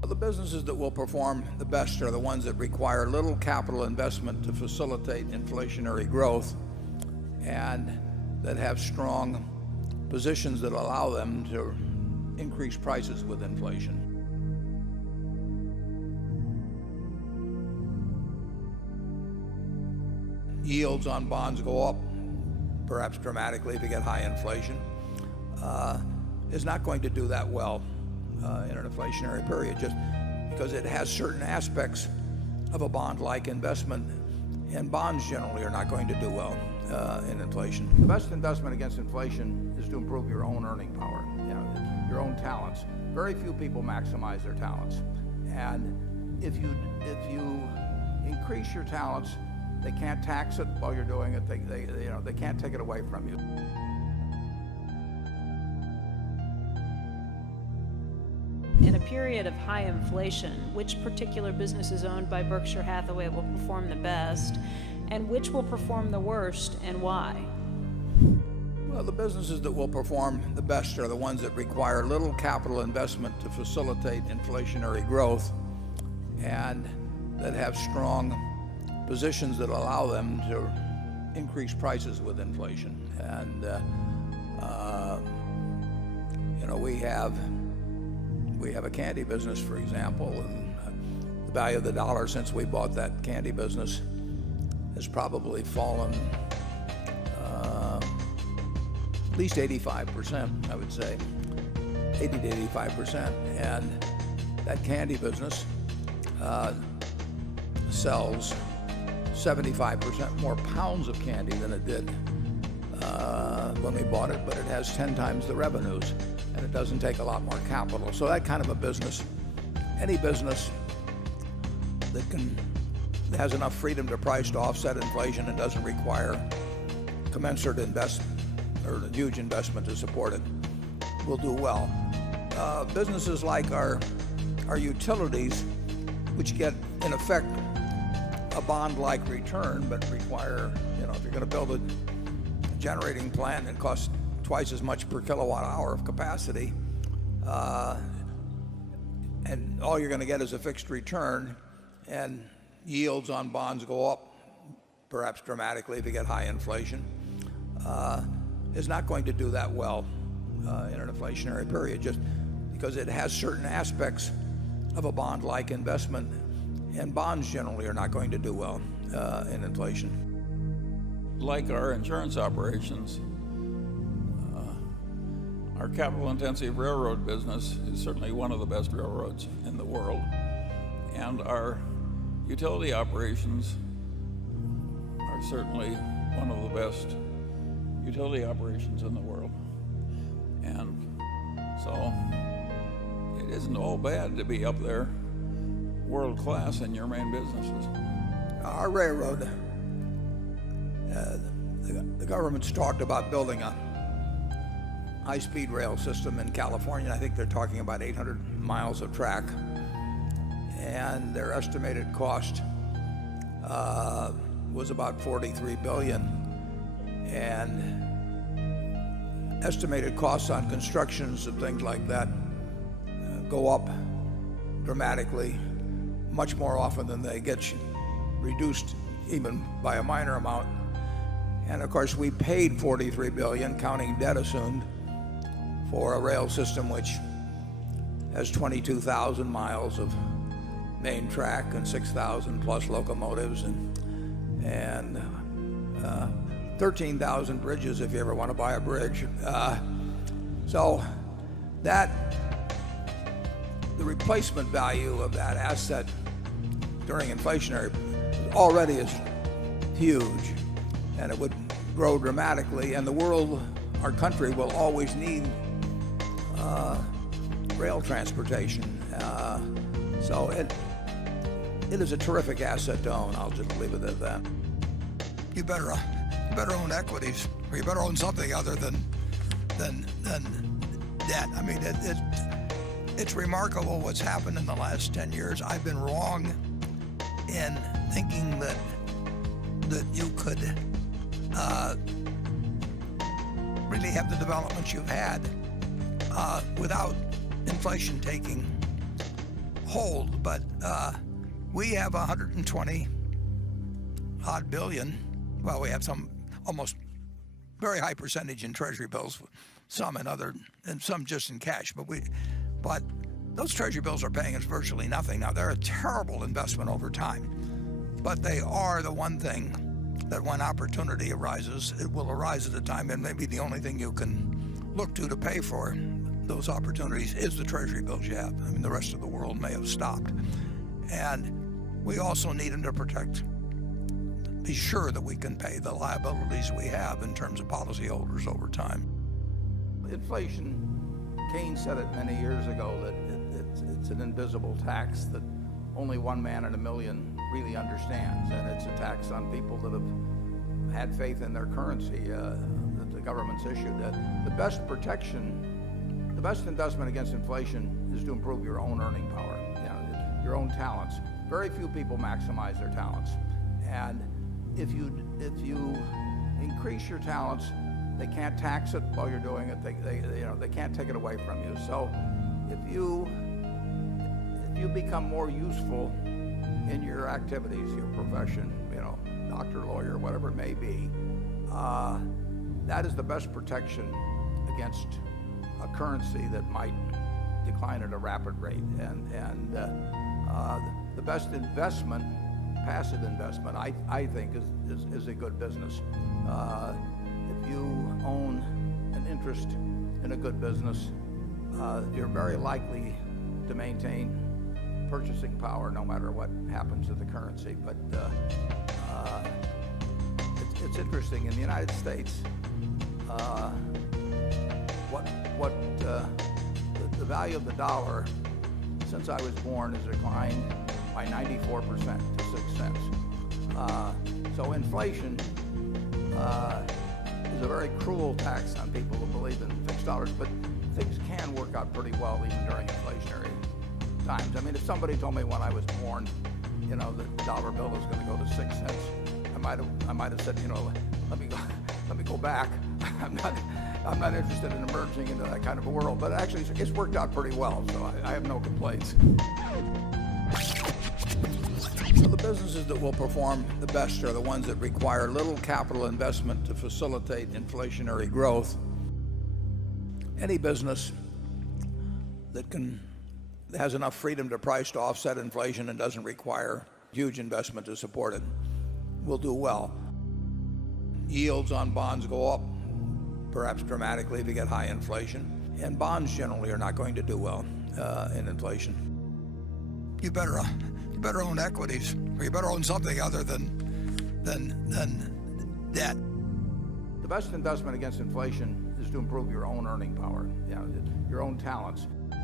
The businesses that will perform the best are the ones that require little capital investment to facilitate inflationary growth and that have strong positions that allow them to increase prices with inflation. Yields on bonds go up, perhaps dramatically if you get high inflation, is not going to do that well in an inflationary period, just because it has certain aspects of a bond-like investment, and bonds generally are not going to do well in inflation. The best investment against inflation is to improve your own earning power, your own talents. Very few people maximize their talents, and if you increase your talents, they can't tax it while you're doing it. They can't take it away from you. In a period of high inflation, which particular businesses owned by Berkshire Hathaway will perform the best, and which will perform the worst, and why? Well, the businesses that will perform the best are the ones that require little capital investment to facilitate inflationary growth and that have strong positions that allow them to increase prices with inflation. And we have a candy business, for example, and the value of the dollar since we bought that candy business has probably fallen at least 85%, I would say, 80 to 85%. And that candy business sells 75% more pounds of candy than it did when we bought it, but it has 10 times the revenues, and it doesn't take a lot more capital. So that kind of a business, any business that has enough freedom to price to offset inflation and doesn't require commensurate investment or huge investment to support it, will do well. Businesses like our utilities, which get in effect a bond-like return, but require, if you're going to build a generating plant and costs twice as much per kilowatt hour of capacity, and all you're going to get is a fixed return, and yields on bonds go up, perhaps dramatically if you get high inflation, is not going to do that well in an inflationary period, just because it has certain aspects of a bond-like investment, and bonds generally are not going to do well in inflation. Like our insurance operations, our capital-intensive railroad business is certainly one of the best railroads in the world, and our utility operations are certainly one of the best utility operations in the world. And so it isn't all bad to be up there world-class in your main businesses. Our railroad, the government's talked about building a high-speed rail system in California. I think they're talking about 800 miles of track, and their estimated cost was about $43 billion, and estimated costs on constructions of things like that go up dramatically, much more often than they get reduced even by a minor amount. And of course we paid $43 billion, counting debt assumed, for a rail system which has 22,000 miles of main track and 6,000 plus locomotives and 13,000 bridges if you ever want to buy a bridge. So that the replacement value of that asset during inflationary already is huge, and it would grow dramatically, and the world, our country, will always need rail transportation. So it is a terrific asset to own. I'll just leave it at that. You better own equities, or you better own something other than debt. I mean, it's remarkable what's happened in the last 10 years. I've been wrong in thinking that you could really have the developments you've had without inflation taking hold, but we have 120 odd billion. Well, we have some almost very high percentage in treasury bills, some and some just in cash. But those treasury bills are paying us virtually nothing now. They're a terrible investment over time, but they are the one thing that when opportunity arises, it will arise at a time, and maybe the only thing you can look to pay for those opportunities is the treasury bills you have. I mean, the rest of the world may have stopped. And we also need them to be sure that we can pay the liabilities we have in terms of policyholders over time. Inflation, Keynes said it many years ago that it's an invisible tax that only one man in a million really understands, and it's a tax on people that have had faith in their currency that the government's issued. The best protection, the best investment against inflation is to improve your own earning power, your own talents. Very few people maximize their talents, and if you increase your talents, they can't tax it while you're doing it. They can't take it away from you. So if you become more useful in your activities, your profession, doctor, lawyer, whatever it may be, that is the best protection against a currency that might decline at a rapid rate. And the best investment, passive investment, I think is a good business. If you own an interest in a good business, you're very likely to maintain purchasing power no matter what happens to the currency. But it's interesting in the United States, the value of the dollar since I was born has declined by 94% to 6 cents. So inflation is a very cruel tax on people who believe in fixed dollars, but things can work out pretty well even during inflationary times. I mean, if somebody told me when I was born, the dollar bill is going to go to 6 cents, I might have said, let me go back. I'm not interested in emerging into that kind of a world, but actually it's worked out pretty well, so I have no complaints. So the businesses that will perform the best are the ones that require little capital investment to facilitate inflationary growth. Any business that has enough freedom to price to offset inflation and doesn't require huge investment to support it will do well. Yields on bonds go up, perhaps dramatically if you get high inflation, and bonds generally are not going to do well in inflation. You better own equities, or you better own something other than debt. The best investment against inflation is to improve your own earning power, your own talents.